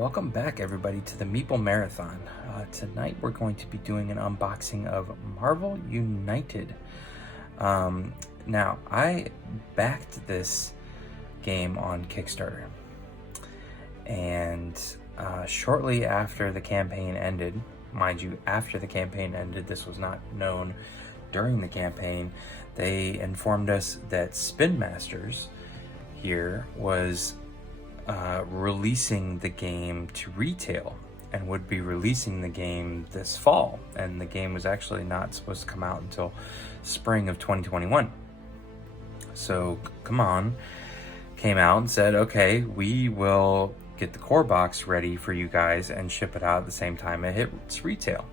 Welcome back, everybody, to the Meeple Marathon. Tonight we're going to be doing an unboxing of Marvel United. Now, I backed this game on Kickstarter, and shortly after the campaign ended, mind you, after the campaign ended, this was not known during the campaign, they informed us that Spin Masters here was releasing the game to retail and would be releasing the game this fall, and the game was actually not supposed to come out until spring of 2021. So CMON came out and said, okay, we will get the core box ready for you guys and ship it out at the same time it hits retail.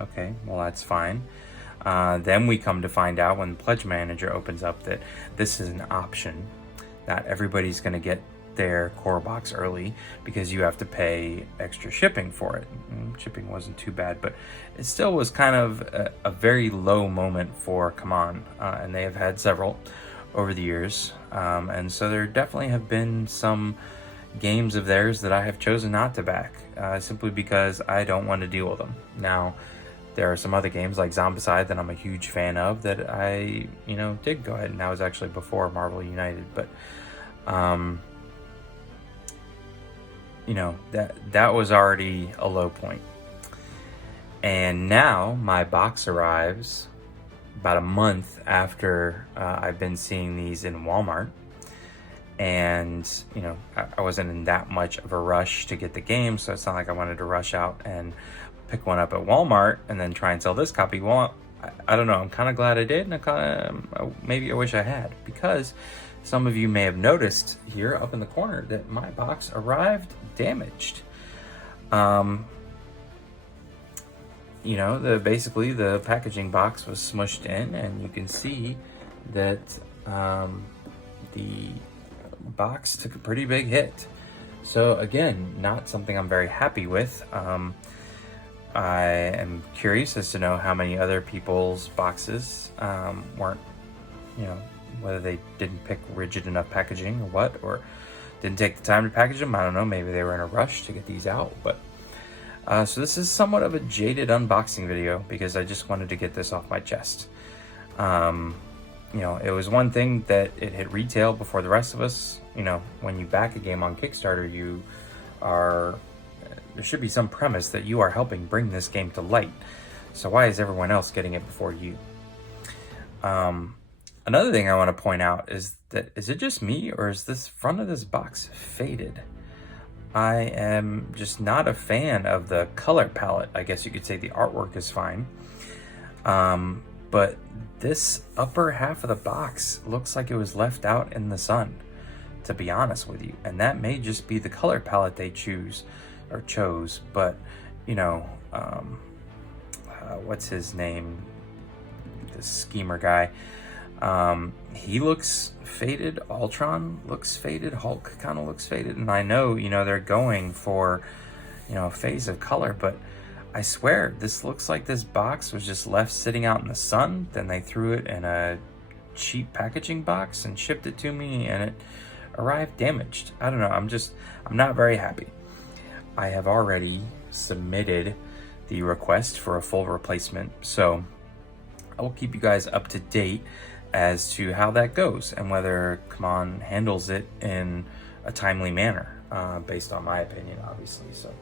Okay, well, that's fine. Then we come to find out when the pledge manager opens up that this is an option. Not everybody's going to get their core box early because you have to pay extra shipping for it. Shipping wasn't too bad, but it still was kind of a very low moment for CMON, and they have had several over the years. And so there definitely have been some games of theirs that I have chosen not to back, simply because I don't want to deal with them. Now, there are some other games like Zombicide that I'm a huge fan of that I, did go ahead, and that was actually before Marvel United, but that was already a low point. And now my box arrives about a month after I've been seeing these in Walmart. And, I wasn't in that much of a rush to get the game, so it's not like I wanted to rush out and pick one up at Walmart and then try and sell this copy. Well, I don't know. I'm kind of glad I did, and maybe I wish I had, because some of you may have noticed here up in the corner that my box arrived damaged. Basically the packaging box was smushed in, and you can see that the box took a pretty big hit. So again, not something I'm very happy with. I am curious as to know how many other people's boxes weren't, whether they didn't pick rigid enough packaging or what, or didn't take the time to package them. I don't know, maybe they were in a rush to get these out. But so this is somewhat of a jaded unboxing video because I just wanted to get this off my chest. It was one thing that it hit retail before the rest of us. When you back a game on Kickstarter, there should be some premise that you are helping bring this game to light. So why is everyone else getting it before you? Another thing I want to point out is that, is it just me, or is this front of this box faded? I am just not a fan of the color palette. I guess you could say the artwork is fine. But this upper half of the box looks like it was left out in the sun, to be honest with you. And that may just be the color palette they chose. But, what's his name? The schemer guy. He looks faded. Ultron looks faded. Hulk kind of looks faded. And I know, they're going for, a phase of color, but I swear this looks like this box was just left sitting out in the sun. Then they threw it in a cheap packaging box and shipped it to me, and it arrived damaged. I don't know. I'm not very happy. I have already submitted the request for a full replacement, so I will keep you guys up to date as to how that goes and whether CMON handles it in a timely manner, based on my opinion, obviously. So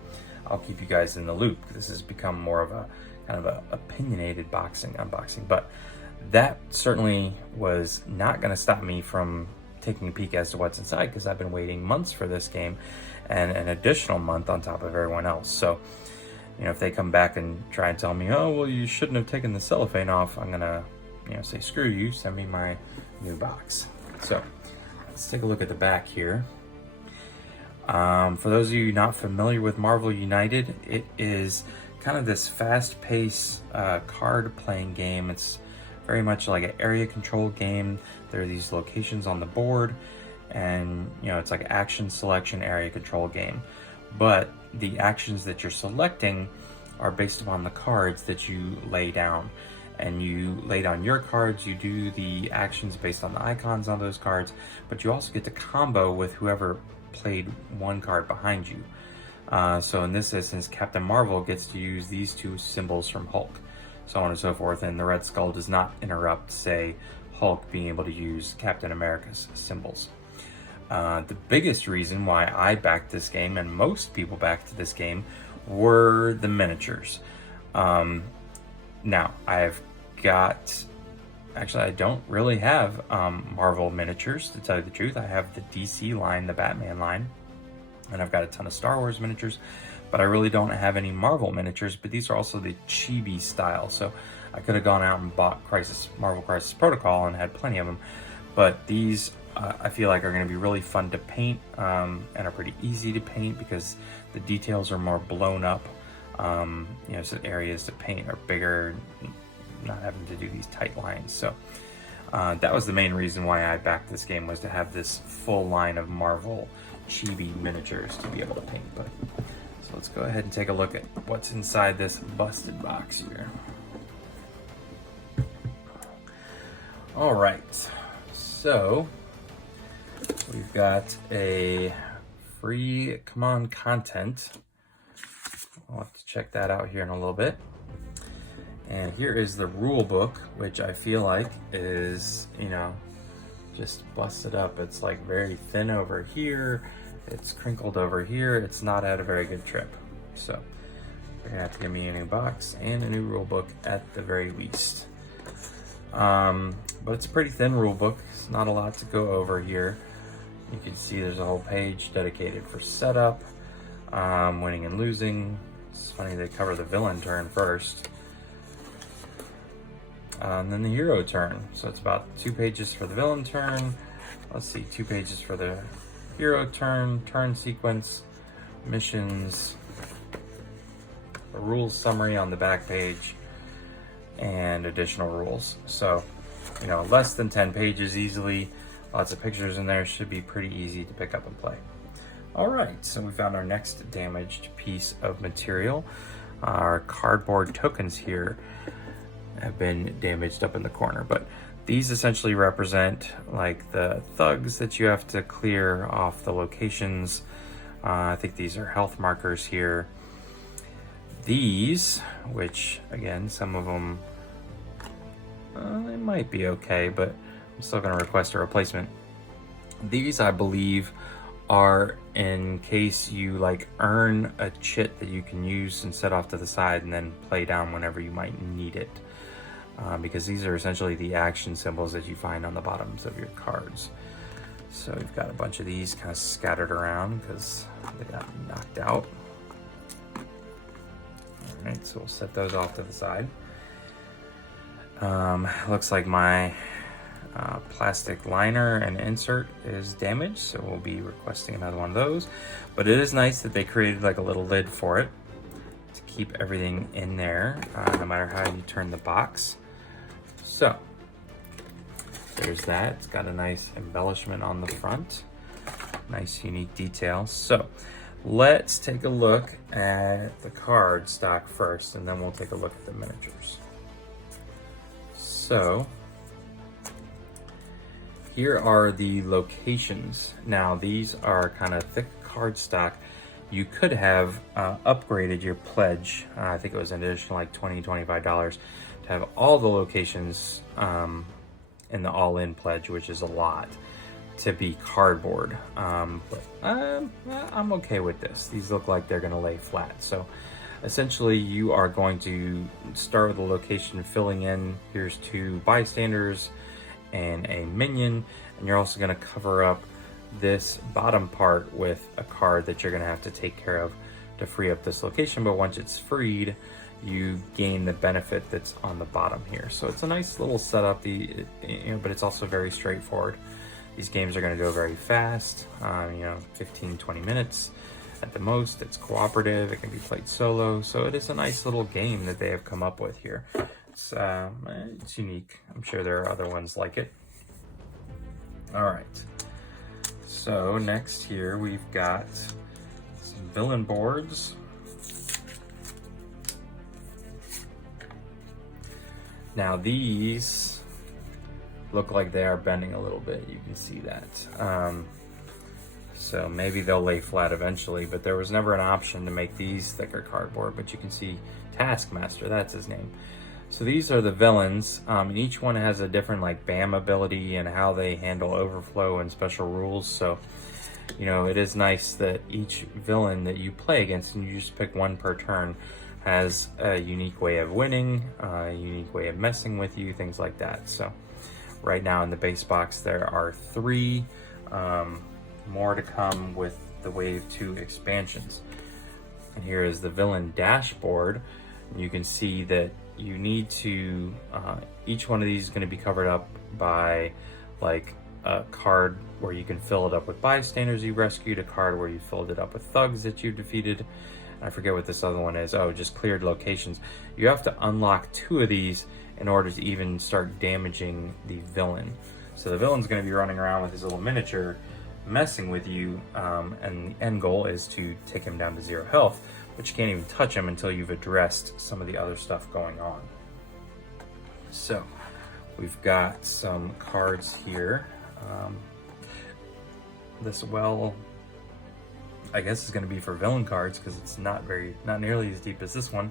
I'll keep you guys in the loop. This has become more of a kind of a opinionated unboxing, but that certainly was not going to stop me from taking a peek as to what's inside, because I've been waiting months for this game, and an additional month on top of everyone else. So, if they come back and try and tell me, oh, well, you shouldn't have taken the cellophane off, I'm gonna, say, screw you, send me my new box. So let's take a look at the back here. For those of you not familiar with Marvel United, it is kind of this fast-paced card playing game. It's very much like an area control game. There are these locations on the board, and it's like an action selection area control game. But the actions that you're selecting are based upon the cards that you lay down. And you lay down your cards, you do the actions based on the icons on those cards, but you also get to combo with whoever played one card behind you. So in this instance, Captain Marvel gets to use these two symbols from Hulk, so on and so forth, and the Red Skull does not interrupt, say, Hulk being able to use Captain America's symbols. The biggest reason why I backed this game, and most people backed this game, were the miniatures. Now, I've got... Actually, I don't really have Marvel miniatures, to tell you the truth. I have the DC line, the Batman line, and I've got a ton of Star Wars miniatures, but I really don't have any Marvel miniatures, but these are also the chibi style, so I could have gone out and bought Marvel Crisis Protocol and had plenty of them, but these I feel like are going to be really fun to paint, and are pretty easy to paint because the details are more blown up. You know, so areas to paint are bigger, not having to do these tight lines. So that was the main reason why I backed this game, was to have this full line of Marvel chibi miniatures to be able to paint. But so let's go ahead and take a look at what's inside this busted box here. All right, so we've got a free CMON content. I'll have to check that out here in a little bit. And here is the rule book, which I feel like is, you know, just busted up. It's like very thin over here. It's crinkled over here. It's not had a very good trip. So they're gonna have to give me a new box and a new rule book at the very least. But it's a pretty thin rule book. It's not a lot to go over here. You can see there's a whole page dedicated for setup, winning and losing. It's funny they cover the villain turn first. And then the hero turn. So it's about 2 pages for the villain turn. Let's see, 2 pages for the hero turn, turn sequence, missions, a rules summary on the back page, and additional rules. So, you know, less than 10 pages easily. Lots of pictures in there. Should be pretty easy to pick up and play. All right, so we found our next damaged piece of material. Our cardboard tokens here have been damaged up in the corner, but these essentially represent like the thugs that you have to clear off the locations. I think these are health markers here. These, which again, some of them, they might be okay, but I'm still gonna request a replacement. These, I believe, are in case you like earn a chit that you can use and set off to the side and then play down whenever you might need it. Because these are essentially the action symbols that you find on the bottoms of your cards. So we've got a bunch of these kind of scattered around because they got knocked out. All right, so we'll set those off to the side. Looks like my plastic liner and insert is damaged, so we'll be requesting another one of those. But it is nice that they created like a little lid for it to keep everything in there, no matter how you turn the box. So there's that. It's got a nice embellishment on the front, nice unique detail. So let's take a look at the card stock first, and then we'll take a look at the miniatures. So here are the locations. Now these are kind of thick cardstock. You could have upgraded your pledge. I think it was an additional like $20–25 to have all the locations in the all-in pledge, which is a lot, to be cardboard. But I'm okay with this. These look like they're gonna lay flat. So essentially you are going to start with the location filling in. Here's 2 bystanders and a minion, and you're also going to cover up this bottom part with a card that you're going to have to take care of to free up this location. But once it's freed, you gain the benefit that's on the bottom here. So it's a nice little setup, but it's also very straightforward. These games are going to go very fast, 15–20 minutes at the most. It's cooperative, it can be played solo, so it is a nice little game that they have come up with here. It's unique. I'm sure there are other ones like it. All right, so next here we've got some villain boards. Now these look like they are bending a little bit. You can see that. So maybe they'll lay flat eventually, but there was never an option to make these thicker cardboard. But you can see Taskmaster, that's his name. So these are the villains. Each one has a different like BAM ability and how they handle overflow and special rules. So, you know, it is nice that each villain that you play against, and you just pick one per turn, has a unique way of winning, a unique way of messing with you, things like that. So right now in the base box, there are 3 more to come with the Wave 2 expansions. And here is the villain dashboard. You can see that you need to, each one of these is going to be covered up by like a card where you can fill it up with bystanders you rescued, a card where you filled it up with thugs that you defeated. I forget what this other one is. Oh, just cleared locations. You have to unlock 2 of these in order to even start damaging the villain. So the villain's going to be running around with his little miniature messing with you, and the end goal is to take him down to 0 health, but you can't even touch him until you've addressed some of the other stuff going on. So we've got some cards here. This, well, I guess is going to be for villain cards because it's not nearly as deep as this one,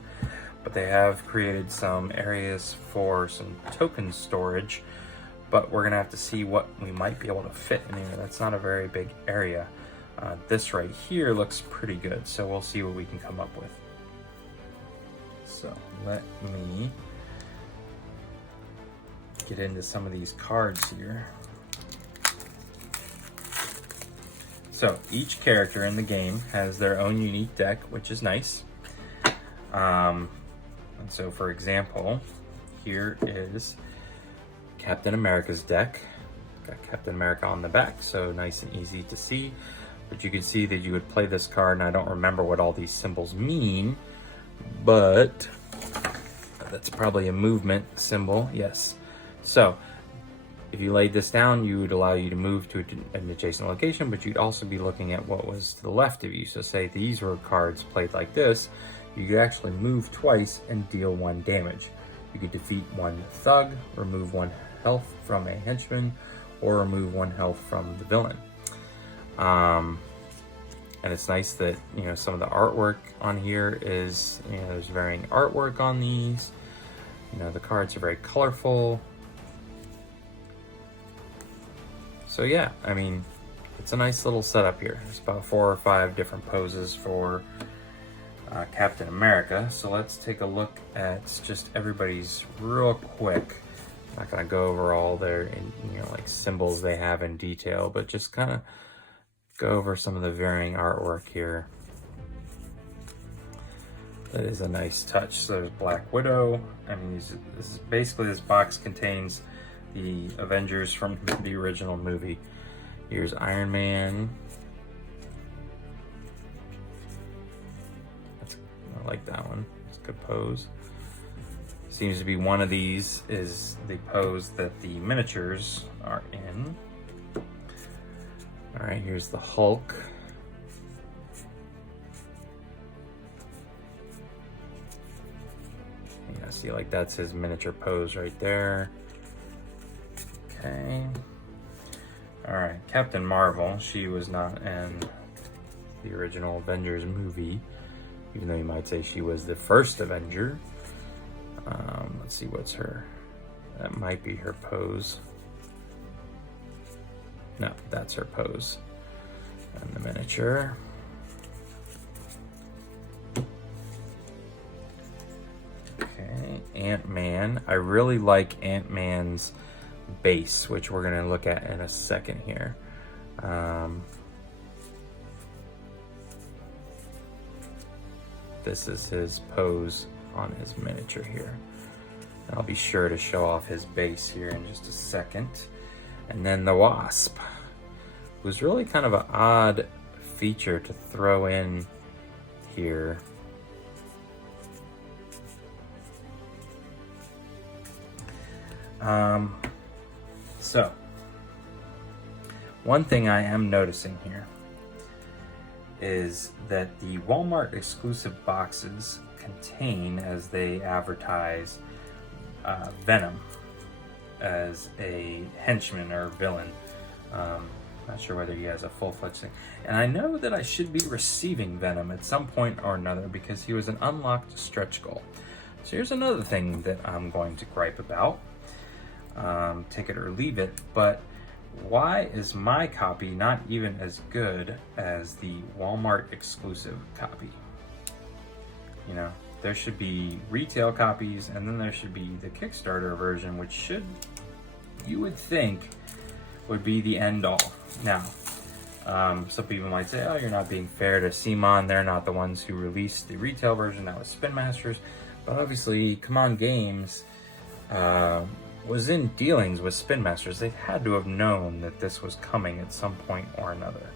but they have created some areas for some token storage, but we're gonna have to see what we might be able to fit in here. That's not a very big area. This right here looks pretty good, so we'll see what we can come up with. So let me get into some of these cards here. So each character in the game has their own unique deck, which is nice. And so for example, here is Captain America's deck. Got Captain America on the back, so nice and easy to see. But you can see that you would play this card, and I don't remember what all these symbols mean, but that's probably a movement symbol, yes. So if you laid this down, you would allow you to move to an adjacent location, but you'd also be looking at what was to the left of you. So say these were cards played like this, you could actually move twice and deal 1 damage. You could defeat 1 thug, remove 1 health from a henchman, or remove 1 health from the villain. And it's nice that, you know, some of the artwork on here is, you know, there's varying artwork on these. You know, the cards are very colorful. So yeah, I mean, it's a nice little setup here. There's about 4 or 5 different poses for Captain America. So let's take a look at just everybody's real quick. I'm not gonna go over all their, you know, like symbols they have in detail, but just kind of go over some of the varying artwork here. That is a nice touch. So there's Black Widow. I mean, this box contains the Avengers from the original movie. Here's Iron Man. I like that one. It's a good pose. Seems to be one of these is the pose that the miniatures are in. All right, here's the Hulk. Yeah, see, like that's his miniature pose right there. Okay. All right, Captain Marvel. She was not in the original Avengers movie, even though you might say she was the first Avenger. Let's see, what's her, that might be her pose. No, that's her pose. And the miniature. Okay, Ant-Man. I really like Ant-Man's base, which we're gonna look at in a second here. This is his pose on his miniature here. I'll be sure to show off his base here in just a second. And then the Wasp, who's really kind of an odd feature to throw in here. So one thing I am noticing here is that the Walmart exclusive boxes contain, as they advertise, Venom as a henchman or villain. Not sure whether he has a full-fledged thing. And I know that I should be receiving Venom at some point or another because he was an unlocked stretch goal. So here's another thing that I'm going to gripe about. Take it or leave it, but why is my copy not even as good as the Walmart exclusive copy? You know, there should be retail copies, and then there should be the Kickstarter version, which should, you would think, would be the end all. Now, some people might say, oh, you're not being fair to CMON. They're not the ones who released the retail version. That was Spin Masters. But obviously, CMON Games was in dealings with Spin Masters. They had to have known that this was coming at some point or another.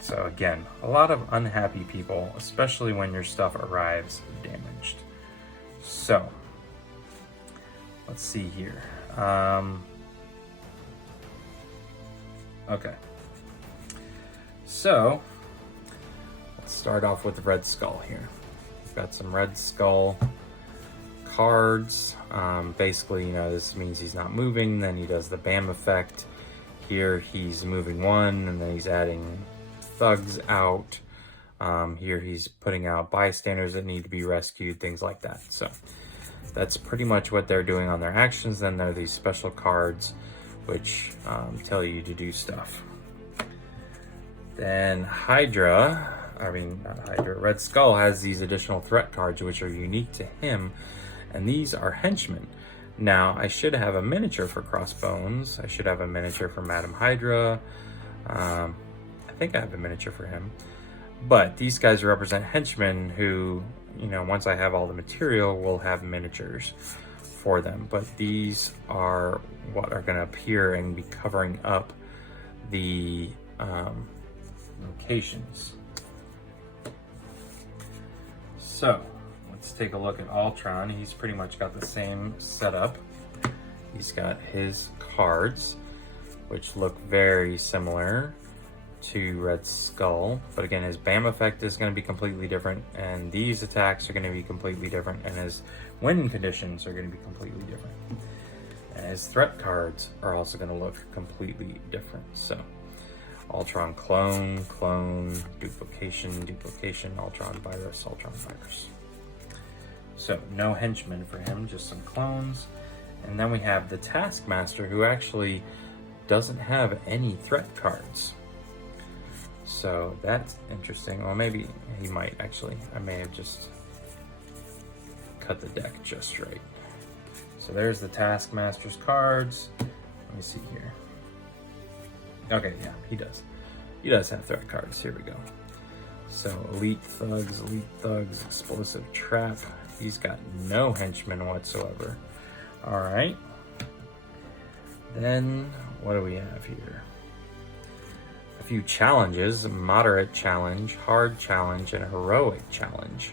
So again, a lot of unhappy people, especially when your stuff arrives damaged. So, let's see here. Okay. So, let's start off with the Red Skull here. We've got some Red Skull cards. Basically, you know, this means he's not moving. Then he does the BAM effect. Here he's moving one, and then he's adding thugs out. Here he's putting out bystanders that need to be rescued, things like that. So that's pretty much what they're doing on their actions. Then there are these special cards which tell you to do stuff. Then Red Skull has these additional threat cards which are unique to him, and these are henchmen. Now, I should have a miniature for Crossbones. I should have a miniature for Madam Hydra. I think I have a miniature for him. But these guys represent henchmen who, you know, once I have all the material, will have miniatures for them. But these are what are going to appear and be covering up the locations. So, let's take a look at Ultron. He's pretty much got the same setup. He's got his cards, which look very similar to Red Skull, but again, his BAM effect is going to be completely different, and these attacks are going to be completely different, and his win conditions are going to be completely different, and his threat cards are also going to look completely different. So Ultron clone, duplication, Ultron virus. So no henchmen for him, just some clones. And then we have the Taskmaster, who actually doesn't have any threat cards. So that's interesting. Well, maybe he might actually. I may have just cut the deck just right. So there's the Taskmaster's cards. Let me see here. Okay, yeah, he does. He does have threat cards. Here we go. So Elite Thugs, Explosive Trap. He's got no henchmen whatsoever. All right. Then what do we have here? A few challenges: moderate challenge, hard challenge, and heroic challenge.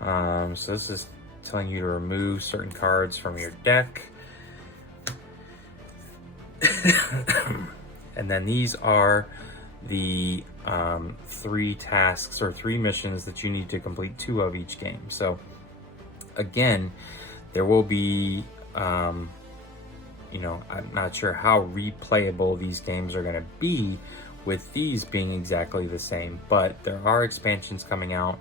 So this is telling you to remove certain cards from your deck. And then these are the 3 tasks or 3 missions that you need to complete 2 of each game. So again, there will be, you know, I'm not sure how replayable these games are going to be with these being exactly the same, but there are expansions coming out.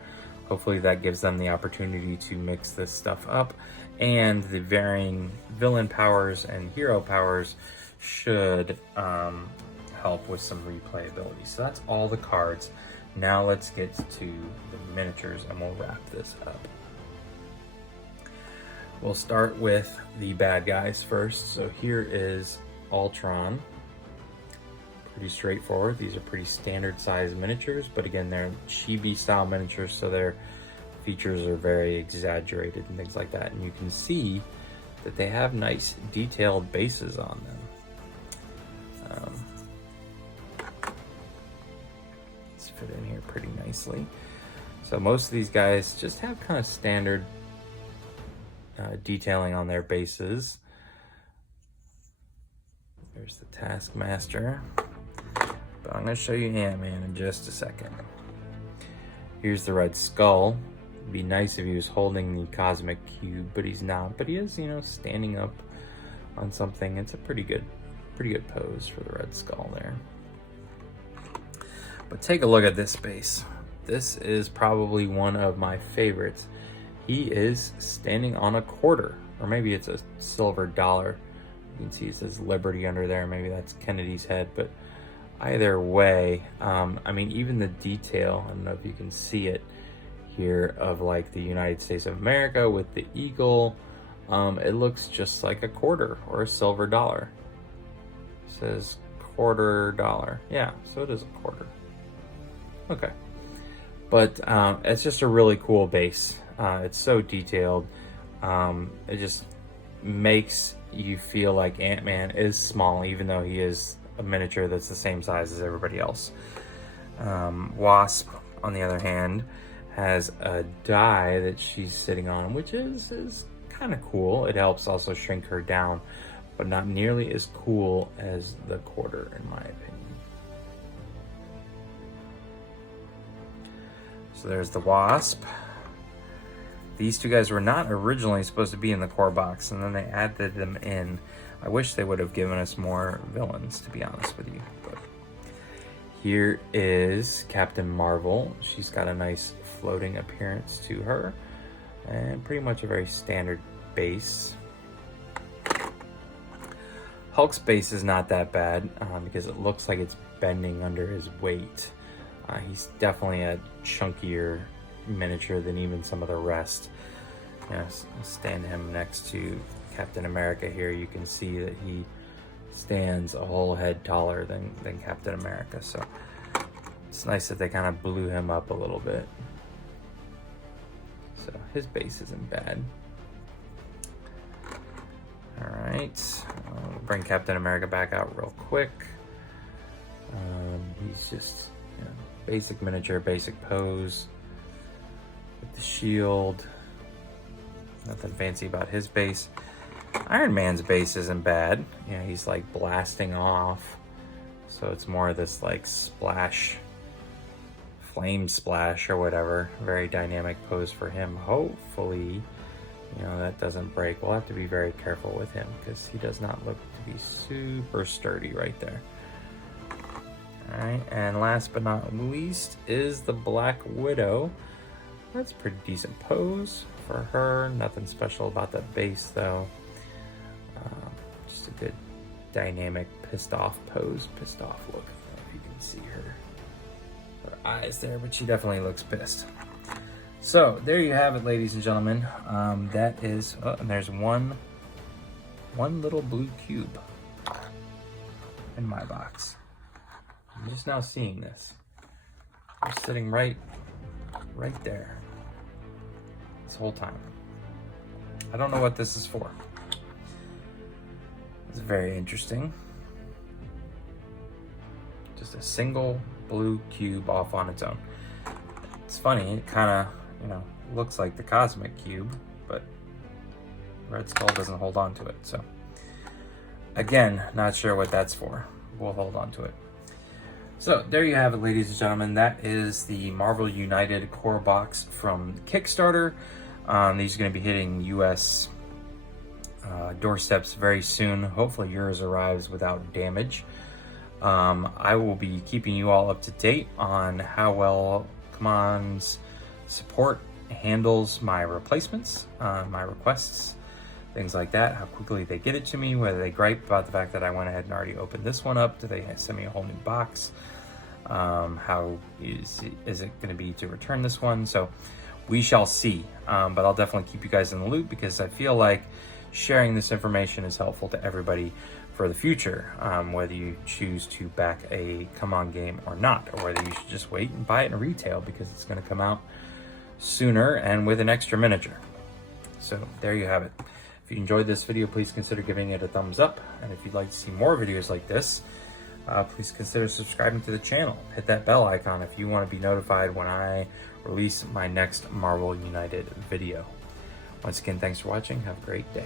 Hopefully that gives them the opportunity to mix this stuff up, and the varying villain powers and hero powers should help with some replayability. So that's all the cards. Now let's get to the miniatures and we'll wrap this up. We'll start with the bad guys first. So here is Ultron. Pretty straightforward. These are pretty standard size miniatures, but again, they're chibi style miniatures, so their features are very exaggerated and things like that. And you can see that they have nice detailed bases on them. Let's fit in here pretty nicely. So most of these guys just have kind of standard detailing on their bases. There's the Taskmaster. But I'm going to show you Ant-Man in just a second. Here's the Red Skull. It'd be nice if he was holding the Cosmic Cube, but he's not. But he is, you know, standing up on something. It's a pretty good Pretty good pose for the Red Skull there. But take a look at this base. This is probably one of my favorites. He is standing on a quarter, or maybe it's a silver dollar. You can see it says Liberty under there. Maybe that's Kennedy's head, but either way, I mean, even the detail, I don't know if you can see it here, of like the United States of America with the eagle. It looks just like a quarter or a silver dollar. It says quarter dollar. Yeah, so it is a quarter. Okay. But it's just a really cool base. It's so detailed. It just makes you feel like Ant-Man is small, even though he is a miniature that's the same size as everybody else. Wasp, on the other hand, has a die that she's sitting on, which is kind of cool. It helps also shrink her down, but not nearly as cool as the quarter, in my opinion. So there's the Wasp. These two guys were not originally supposed to be in the core box, and then they added them in. I wish they would have given us more villains, to be honest with you. But here is Captain Marvel. She's got a nice floating appearance to her, and pretty much a very standard base. Hulk's base is not that bad because it looks like it's bending under his weight. He's definitely a chunkier miniature than even some of the rest. Yes, I'll stand him next to Captain America here. You can see that he stands a whole head taller than Captain America, so it's nice that they kind of blew him up a little bit. So his base isn't bad. Alright, I'll bring Captain America back out real quick. He's just, you know, basic miniature, basic pose with the shield. Nothing fancy about his base. Iron Man's base isn't bad. You know, he's like blasting off, so it's more of this like splash, flame splash or whatever. Very dynamic pose for him. Hopefully, you know, that doesn't break. We'll have to be very careful with him because he does not look to be super sturdy right there. Alright, and last but not least is the Black Widow. That's a pretty decent pose for her. Nothing special about that base though. Just a good dynamic pissed off pose, pissed off look. I don't know if you can see her eyes there, but she definitely looks pissed. So there you have it, ladies and gentlemen. That is, oh, and there's one little blue cube in my box. I'm just now seeing this. It's sitting right there this whole time. I don't know what this is for. It's very interesting. Just a single blue cube off on its own. It's funny, it kind of, you know, looks like the Cosmic Cube, but Red Skull doesn't hold on to it. So again, not sure what that's for. We'll hold on to it. So there you have it, ladies and gentlemen. That is the Marvel United core box from Kickstarter. These are going to be hitting US doorsteps very soon. Hopefully yours arrives without damage. I will be keeping you all up to date on how well CMON's support handles my replacements, my requests, things like that, how quickly they get it to me, whether they gripe about the fact that I went ahead and already opened this one up, do they send me a whole new box, how is it going to be to return this one. So we shall see, but I'll definitely keep you guys in the loop because I feel like sharing this information is helpful to everybody for the future, whether you choose to back a CMON game or not, or whether you should just wait and buy it in retail because it's going to come out sooner and with an extra miniature. So there you have it. If you enjoyed this video, please consider giving it a thumbs up, and if you'd like to see more videos like this, please consider subscribing to the channel. Hit that bell icon if you want to be notified when I release my next Marvel United video. Once again, thanks for watching. Have a great day.